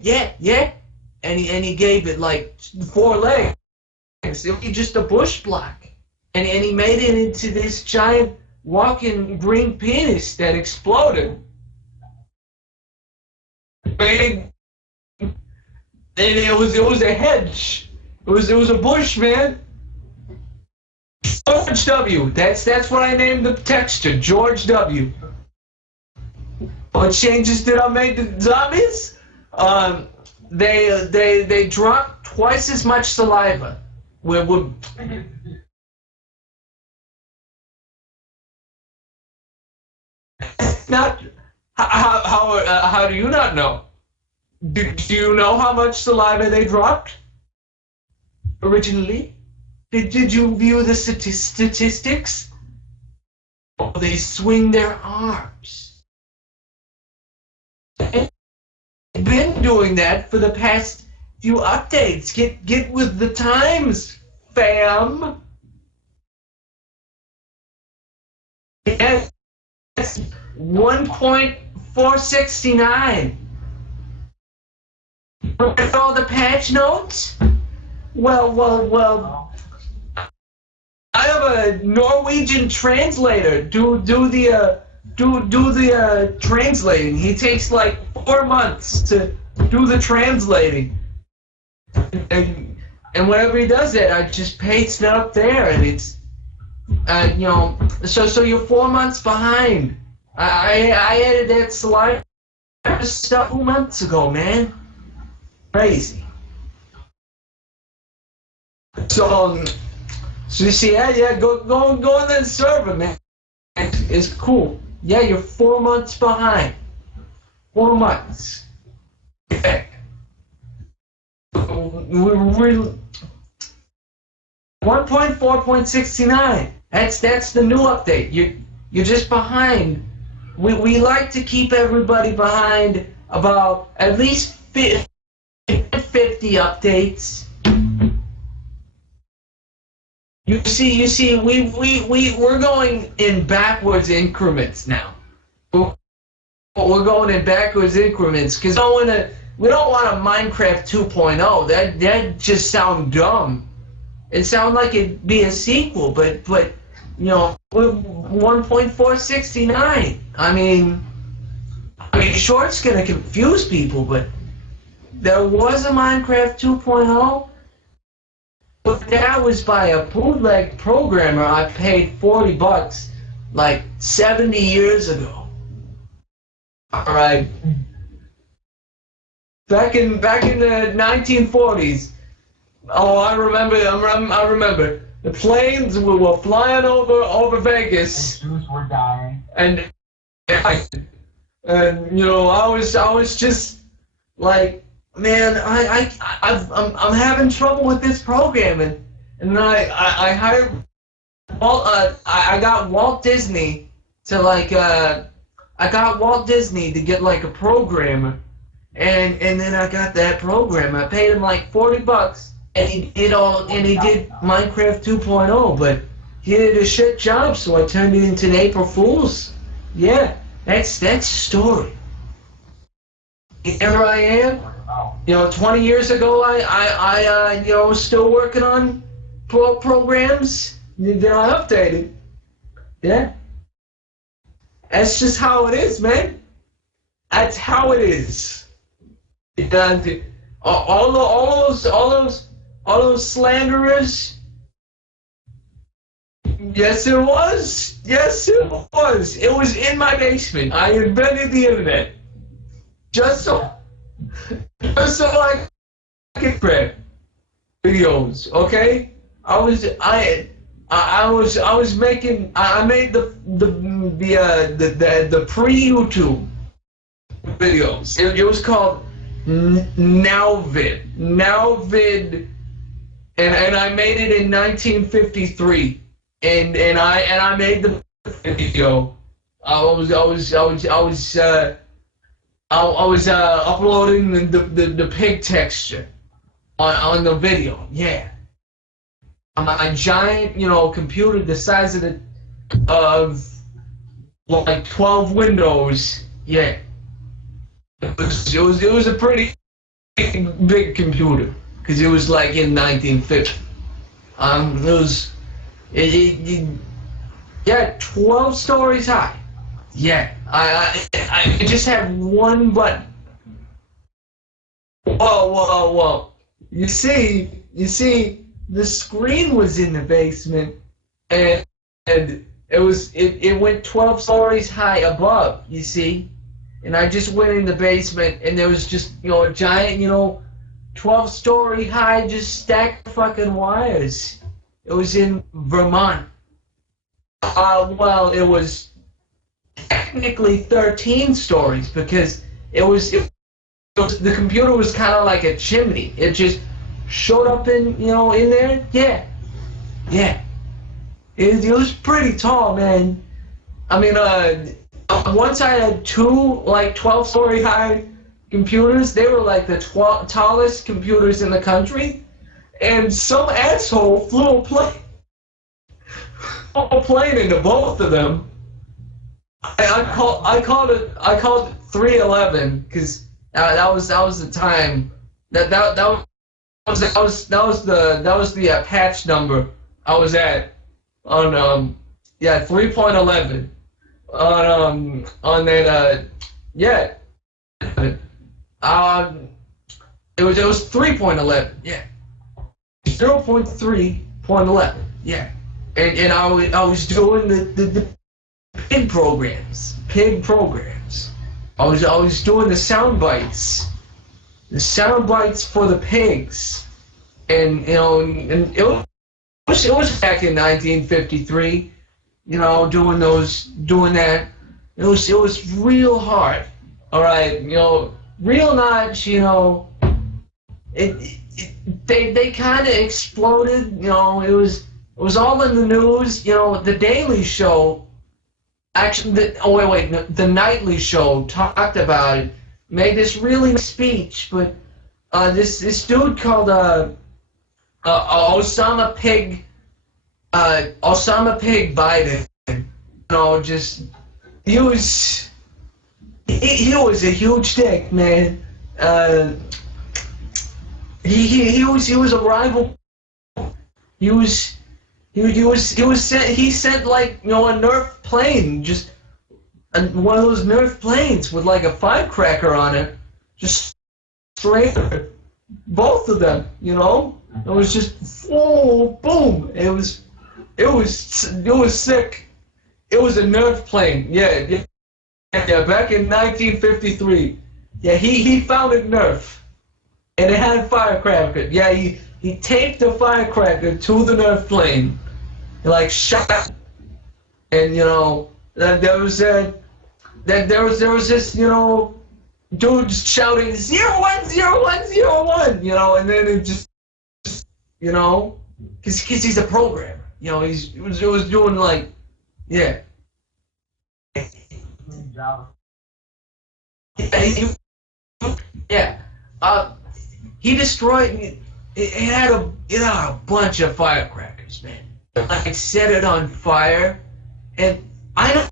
Yeah, yeah. And he gave it like 4 legs. It was just a bush block. And he made it into this giant walking green penis that exploded. Made, and it was a hedge. It was a bush, man. George W. That's what I named the texture, George W. What changes did I make to zombies? They drop twice as much saliva. We're not how do you not know? Do you know how much saliva they dropped originally? Did you view the statistics? Oh, they swing their arms. They've been doing that for the past few updates. Get with the times, fam. Yes, 1.469. With all the patch notes? Well. I have a Norwegian translator do the translating. He takes like 4 months to do the translating, and whenever he does it, I just paste it up there, and it's so you're 4 months behind. I added that slide stuff 2 months ago, man. Crazy. So you see, yeah, go on that server, man. It's cool. Yeah, you're 4 months behind. 4 months. Yeah. We're really 1.4.69. That's the new update. You're just behind. We like to keep everybody behind about at least 50 updates. You see, we're going in backwards increments now. We're going in backwards increments because we don't want a Minecraft 2.0. That just sounds dumb. It sounds like it'd be a sequel, but we're 1.469. I mean, sure, it's gonna confuse people, but there was a Minecraft 2.0. But that was by a bootleg programmer I paid $40 like 70 years ago. All right. Back in the 1940s. Oh, I remember. I remember. The planes were flying over Vegas. The Jews were dying. And I was just like, man, I'm having trouble with this program, and I hired I got Walt Disney to get like a programmer, and then I got that program. I paid him like $40, and he did Minecraft 2.0, but he did a shit job, so I turned it into an April Fool's. Yeah, that's the story. Here I am. 20 years ago, I was still working on programs that I updated. Yeah. That's just how it is, man. That's how it is. And all those slanderers. Yes, it was. Yes, it was. It was in my basement. I invented the internet. Just so I could create videos, okay? I made the pre-YouTube videos. It was called Nowvid, and I made it in 1953, and I made the video. I was uploading the pig texture on the video. Yeah, on my giant, computer the size of like 12 windows. Yeah, it was a pretty big computer because it was like in 1950. It was yeah, 12 stories high. Yeah, I just had one button. Whoa. You see, the screen was in the basement, and it went 12 stories high above. You see, and I just went in the basement, and there was just a giant 12-story high, just stacked fucking wires. It was in Vermont. Well, it was technically 13 stories because the computer was kind of like a chimney. It just showed up in there. Yeah. It was pretty tall, man. I mean, once I had two 12-story high computers. They were like the tallest computers in the country, and some asshole flew a plane into both of them. I called it 311 because that was the time that was the patch number I was at on 3.11 on that it was 3.11 0.3.11 and I was doing the pig programs. I was doing the sound bites for the pigs, and and it was back in 1953, doing that. It was real hard. All right, real notch. They kind of exploded. It was all in the news. The Daily Show. Actually, the Nightly Show talked about it, made this really nice speech, but this dude called Osama Pig Biden, just he was a huge dick, man. He was a rival. He sent like a Nerf plane, just one of those Nerf planes with like a firecracker on it, just straight both of them. It was just boom. It was sick. It was a Nerf plane. Yeah. Back in 1953. Yeah, he founded Nerf, and it had firecracker. Yeah, he taped the firecracker to the Nerf plane. Like shot, and that there was this dude shouting 010101, and then it just because he's a programmer, he was doing like he destroyed it had a bunch of firecrackers, man. Like set it on fire, and I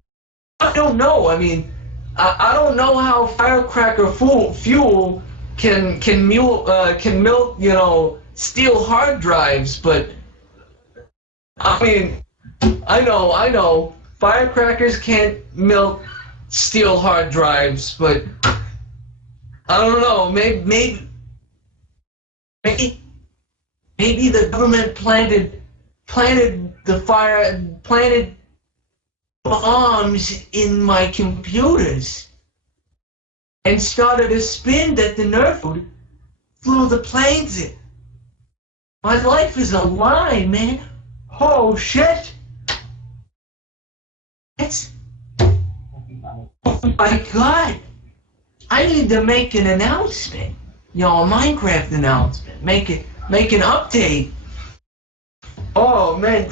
don't know. I mean, I don't know how firecracker fuel can melt steel hard drives, but I mean, I know firecrackers can't melt steel hard drives, but I don't know. Maybe the government planted bombs in my computers and started a spin that the Nerf flew the planes in. My life is a lie, man. Oh shit. Oh my god. I need to make an announcement. A Minecraft announcement. Make an update. Oh man,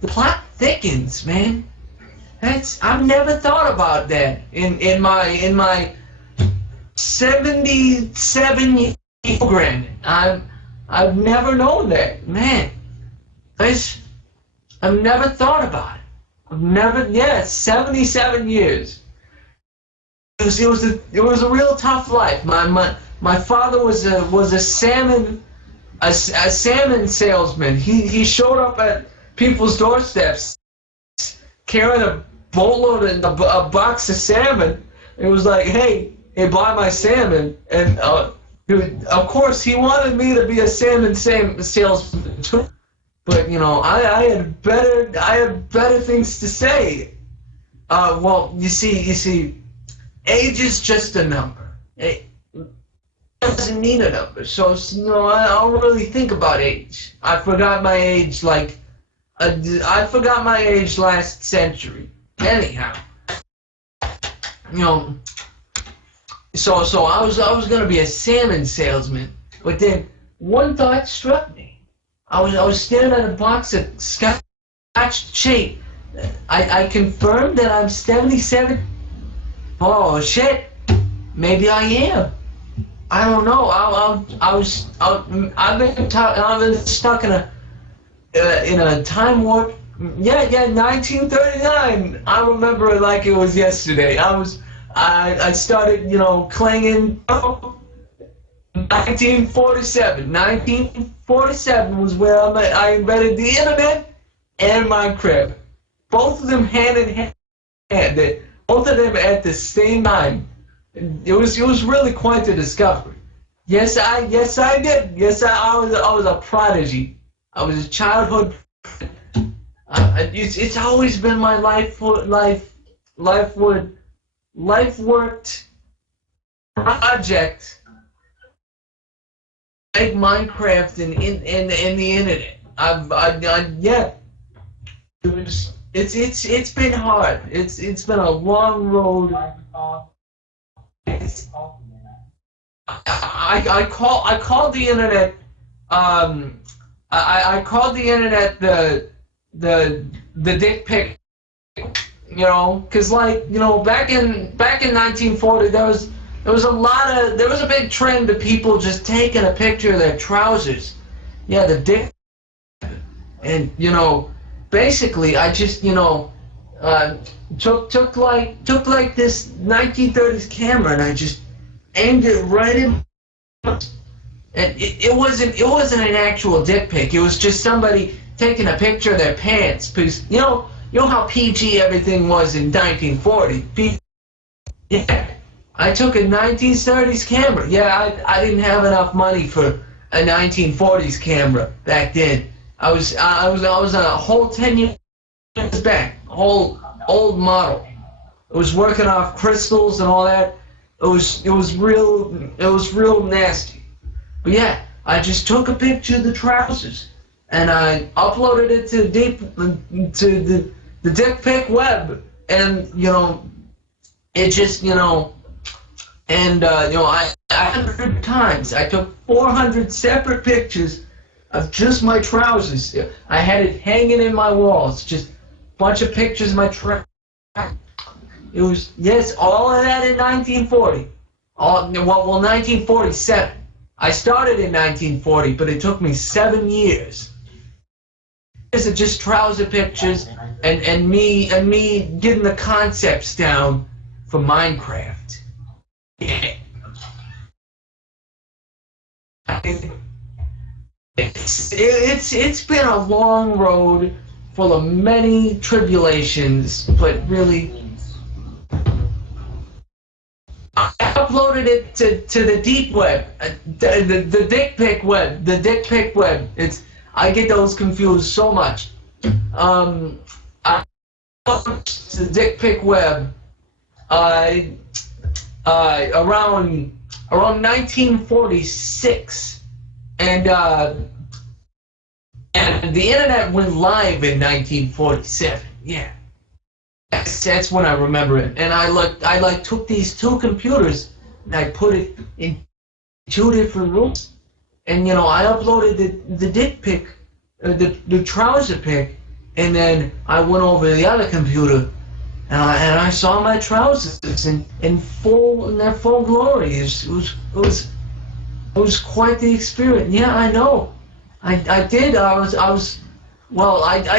the plot thickens, man. I've never thought about that in my 77 year programming. I've never known that, man. I've never thought about it. 77 years. it was a real tough life. My father was a salmon salesman. He showed up at people's doorsteps carrying a boatload and a box of salmon. It was like, hey, buy my salmon. And of course, he wanted me to be a salmon salesman too. But I had better things to say. Well, you see, age is just a number. It doesn't mean a number. So I don't really think about age. I forgot my age last century. Anyhow, so I was gonna be a salmon salesman, but then one thought struck me. I was staring at a box of Scotch tape. I confirmed that I'm 77. Oh shit, maybe I am. I don't know. I've been stuck in a time warp. Yeah, 1939. I remember it like it was yesterday. I started, clanging. 1947. 1947 was where I invented the internet and Minecraft. Both of them hand in hand. Both of them at the same time. It was really quite a discovery. Yes, I did. Yes, I was a prodigy. I was a childhood. It's always been my life worked project. Like Minecraft and the internet. It's been hard. It's been a long road. I called the internet. I called the internet the dick pic. Because back in 1940 there was a big trend of people just taking a picture of their trousers. Yeah, the dick. And basically I just took like this 1930s camera and I just aimed it right in. And it wasn't an actual dick pic. It was just somebody taking a picture of their pants, because you know how PG everything was in 1940. Yeah. I took a 1930s camera. Yeah, I didn't have enough money for a 1940s camera back then. I was on a whole 10 years back, whole old model. It was working off crystals and all that. It was real nasty. But yeah, I just took a picture of the trousers and I uploaded it to the dick pic web, and it just and I 100 times I took 400 separate pictures of just my trousers. I had it hanging in my walls, just a bunch of pictures of my trousers. It was, yes, all of that in 1940. 1947. I started in 1940, but it took me 7 years. These are just trouser pictures and me getting the concepts down for Minecraft. Yeah. It's been a long road full of many tribulations, but really I uploaded it to the deep web, the dick pic web, the dick pic web. I get those confused so much. I uploaded the dick pic web around 1946, and the internet went live in 1947. Yeah. That's when I remember it. And I took these two computers and I put it in two different rooms. And I uploaded the dick pic, the trouser pic, and then I went over to the other computer and I saw my trousers in their full glory. It was quite the experience. Yeah, I know. I did. I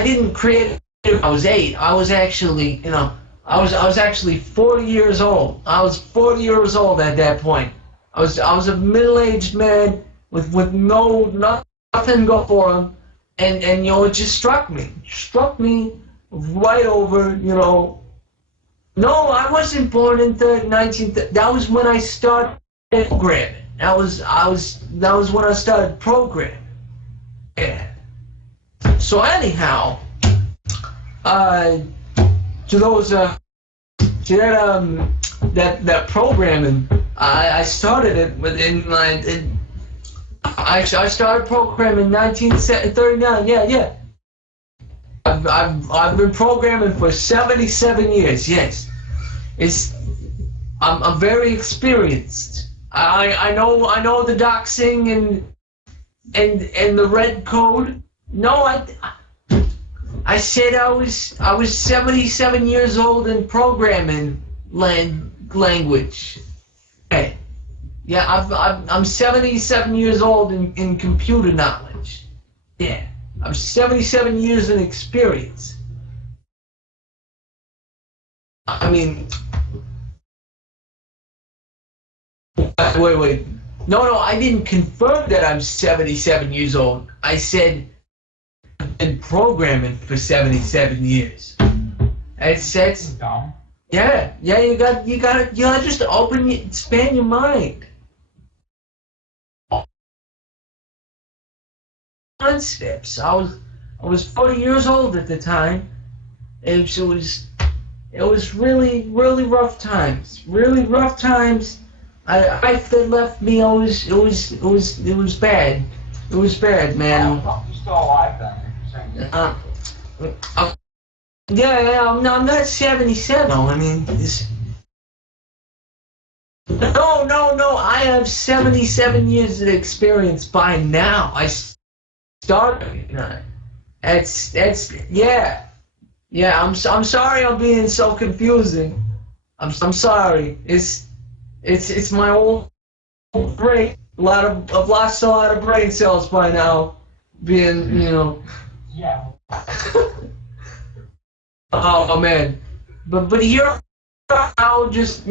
didn't create it. I was 8. I was actually, I was actually 40 years old. I was 40 years old at that point. I was a middle-aged man with nothing go for him, and it just struck me right over. No, I wasn't born in 19. That was when I started programming. That was when I started programming. Yeah. So anyhow, uh, to those to that programming, I started it within I started programming in 1939. Yeah. I've been programming for 77 years. Yes, I'm very experienced. I know the doxing and the red code. No, I said I was 77 years old in programming language. Hey, yeah, I'm 77 years old in computer knowledge. Yeah, I'm 77 years in experience. I mean, wait. No, I didn't confirm that I'm 77 years old. I said I've been programming for 77 years. That's Dumb. yeah. You gotta just expand your mind. Concepts. I was 40 years old at the time. It was really rough times. Really rough times. Life that left me. It was bad. It was bad, man. You're still alive then, if you're saying that. Yeah, I'm not 77. No, I mean, no. I have 77 years of experience by now. I started. Yeah. I'm sorry I'm being so confusing. I'm sorry. It's my old brain. I've lost a lot of brain cells by now. Being. Yeah. Oh man, but here I'll just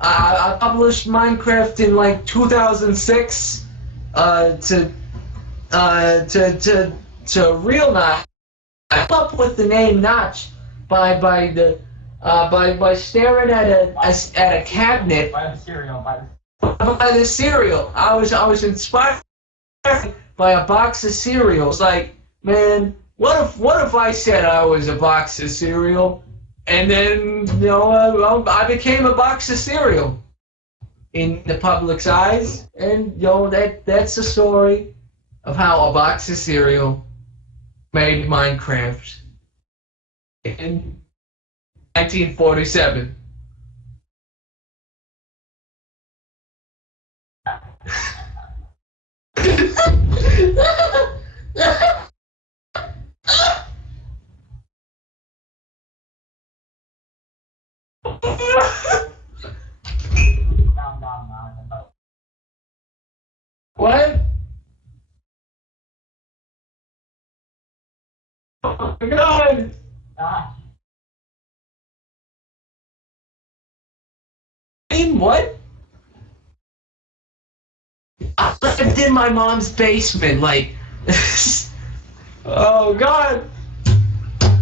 I published Minecraft in like 2006 to real Notch. I came up with the name Notch by staring at a cabinet By the cereal. by the cereal. I was inspired by a box of cereal. It's like, man, what if I said I was a box of cereal, and then I became a box of cereal in the public's eyes, and that's the story of how a box of cereal made Minecraft in 1947. No. What? Oh my God! Ah, What? I lived in my mom's basement, like. Oh God! How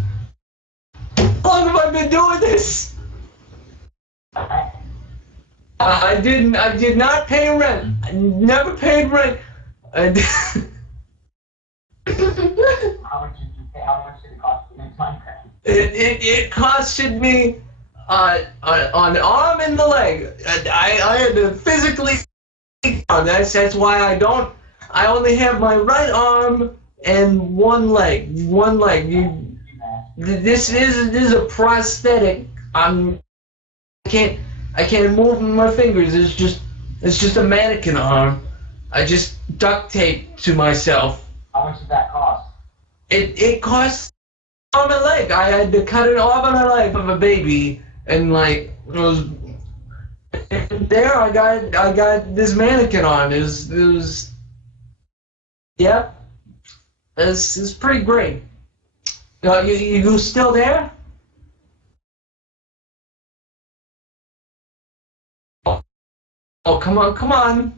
long have I been doing this? I did not pay rent. I never paid rent. how much did you pay? How much did it cost to make Minecraft? It costed me an arm and the leg. I had to physically. That's why I only have my right arm and one leg. This is a prosthetic. I can't move my fingers. It's just a mannequin arm. I just duct tape to myself. How much did that cost? It cost arm and leg. I had to cut an arm and a leg of a baby, and like it was. And there I got this mannequin arm. It was yeah. It's pretty great. You still there? Oh, come on, come on.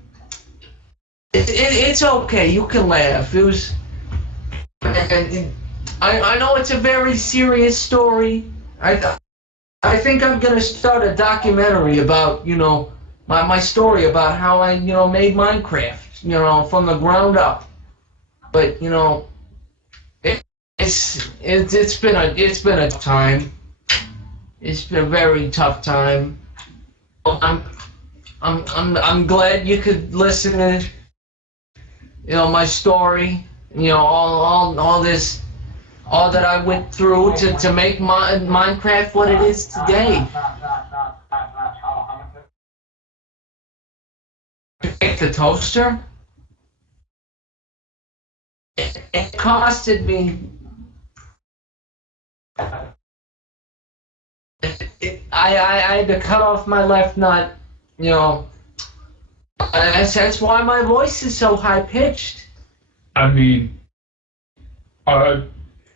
It's okay. You can laugh. It was. And I know it's a very serious story. I think I'm gonna start a documentary about my story about how I made Minecraft from the ground up. But it's been a time. It's been a very tough time. I'm glad you could listen to my story. All this, all that I went through to make Minecraft what it is today. Make the toaster. It costed me. I had to cut off my left nut. That's why my voice is so high pitched. I mean,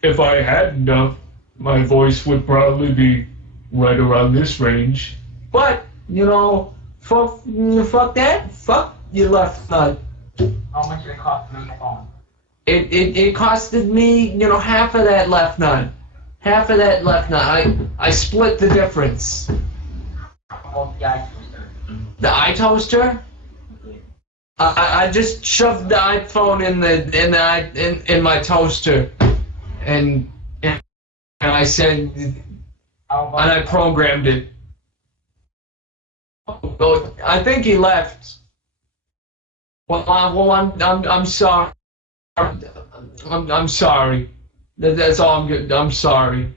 if I had enough, my voice would probably be right around this range. But fuck that. Fuck your left nut. How much did it cost to make a phone? It costed me half of that left nut. Half of that left nut. I split the difference. Well, the eye toaster. The eye toaster. I just shoved the iPhone in my toaster, and I said, and I programmed it. Oh, I think he left. Well, I'm sorry. I'm sorry. That's all I'm good. I'm sorry.